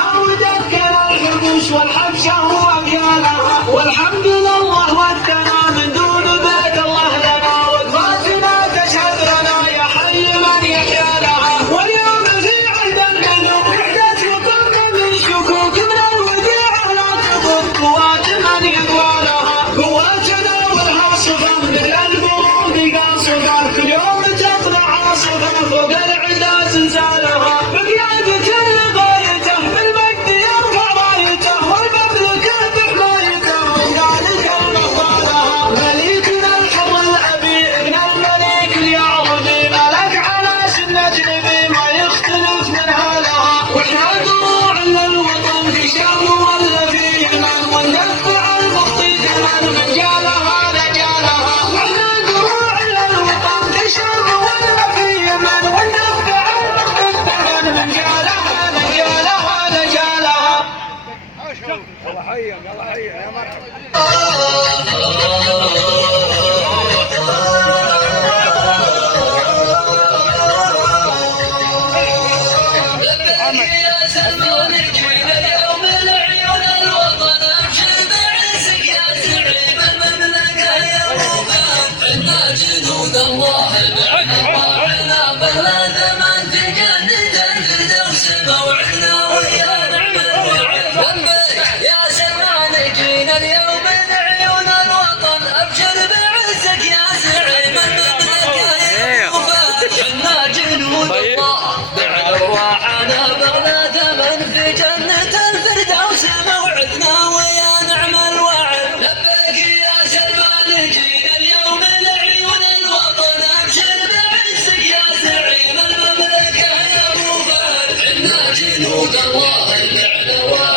وعدنا وذكر الحبوش والحبشة وأبيالها، والحمد لله ودنا من دون بيت الله لنا، وقفاتنا تشهد لنا يا حي من يحيا لها. واليوم في عهد الملوك يحدث وكنا من شكوك من الوديعة لا تضر قوات من يقوى لها. قواتنا ولها صفة مثل البرود قاصفة، كل يوم تطلع عاصفة فوق العدا زلزالها. بقيادة لغايته بالمجد يرفع رايته، والمملكة بحمايته وقالت المختارها. مليكنا الحر الأبي ابن الملك اليعظمي، ملك على سنة نبي ما يختلف منها لها. واحنا دروع للوطن في شام ولا في يمن، وندفع المخطي ثمن من جالها نجالها. واحنا دروع للوطن في شام ولا في يمن، وندفع المخطي ثمن من جالها نجالها نجالها. يلا حيا يلا حيا يا مرحبا. يا سلمان جينا اليوم لعيون الوطن، ابشر بعزك يا زعيم المملكه يا رومان. عنا جنود الله بعنا طاعنا بلاد من في جنة الفردوس موعدنا ويا نعم الوعد. لبيك يا سلمان جينا اليوم لعيون الوطن، ابشر بعزك يا زعيم المملكه يا رومان. عنا جنود الله بعنا طاعنا بغداد من في جنة الفردوس موعدنا ويا نعم الوعد. لبيك يا سلمان جينا اليوم لعيون الوطن، ابشر بعزك يا زعيم المملكة يا رومان. عنا جنود الله بعنا